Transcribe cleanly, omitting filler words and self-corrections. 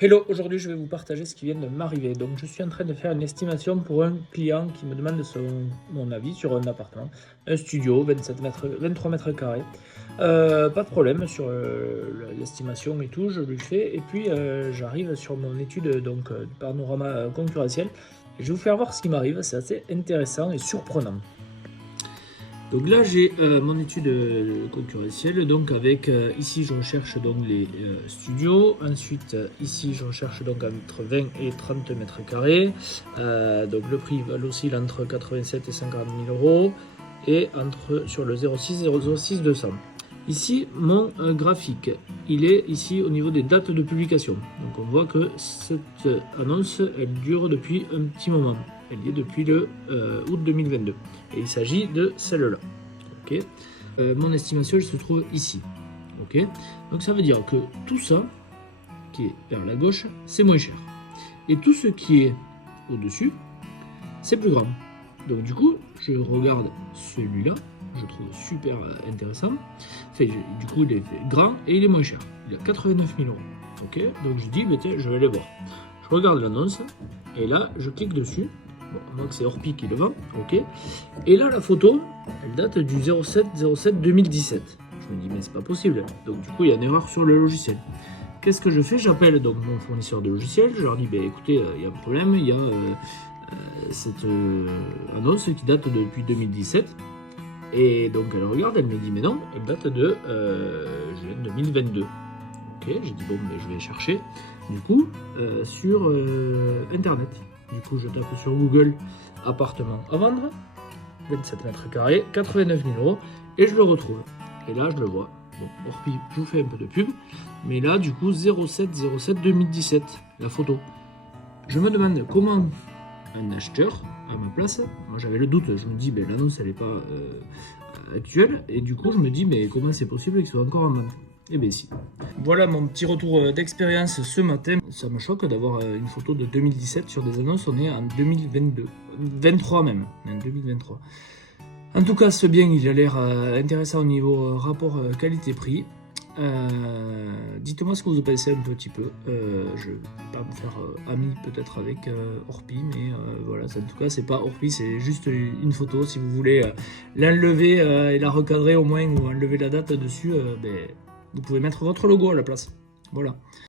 Hello, aujourd'hui je vais vous partager ce qui vient de m'arriver. Donc je suis en train de faire une estimation pour un client qui me demande mon avis sur un appartement, un studio, 23 mètres carrés. Pas de problème sur l'estimation et tout, je lui fais. Et puis j'arrive sur mon étude du panorama concurrentiel. Et je vais vous faire voir ce qui m'arrive, c'est assez intéressant et surprenant. Donc là j'ai mon étude concurrentielle, donc avec ici je recherche donc les studios, ensuite ici je recherche donc entre 20 et 30 mètres carrés, donc le prix oscille entre 87 et 50 000 euros et sur le 06 et 06 200. Ici mon graphique, il est ici au niveau des dates de publication, donc on voit que cette annonce elle dure depuis un petit moment. Elle y est depuis le août 2022. Et il s'agit de celle-là. Okay. Mon estimation, elle se trouve ici. Okay. Donc ça veut dire que tout ça, qui est vers la gauche, c'est moins cher. Et tout ce qui est au-dessus, c'est plus grand. Donc du coup, je regarde celui-là, je trouve super intéressant. Enfin, du coup, il est grand et il est moins cher. Il a 89 000 euros. Okay. Donc je dis, bah, tiens, je vais aller voir. Je regarde l'annonce et là, je clique dessus. Bon, donc c'est Orpi qui le vend, ok. Et là, la photo, elle date du 07/07/2017. Je me dis, mais c'est pas possible. Donc du coup, il y a une erreur sur le logiciel. Qu'est-ce que je fais? J'appelle donc mon fournisseur de logiciel. Je leur dis, bah, écoutez, il y a un problème. Il y a cette annonce qui date depuis 2017. Et donc elle regarde, elle me dit, mais non, elle date de juin 2022. Ok, j'ai dit, bon, mais je vais chercher, du coup, sur Internet. Du coup, je tape sur Google appartement à vendre, 27 mètres carrés, 89 000 euros, et je le retrouve. Et là, je le vois. Bon, Orpi, je vous fais un peu de pub, mais là, du coup, 07/07/2017, la photo. Je me demande comment un acheteur, à ma place, moi j'avais le doute, je me dis, ben, l'annonce, elle n'est pas actuelle, et du coup, je me dis, mais comment c'est possible qu'il soit encore en vente? Eh bien si. Voilà mon petit retour d'expérience ce matin. Ça me choque d'avoir une photo de 2017 sur des annonces, on est en 2022. 23 même, en 2023. En tout cas, ce bien, il a l'air intéressant au niveau rapport qualité-prix. Dites-moi ce que vous en pensez un petit peu. Je ne vais pas me faire ami peut-être avec Orpi, mais voilà, en tout cas, c'est pas Orpi, c'est juste une photo. Si vous voulez l'enlever et la recadrer au moins, ou enlever la date dessus, ben, vous pouvez mettre votre logo à la place. Voilà.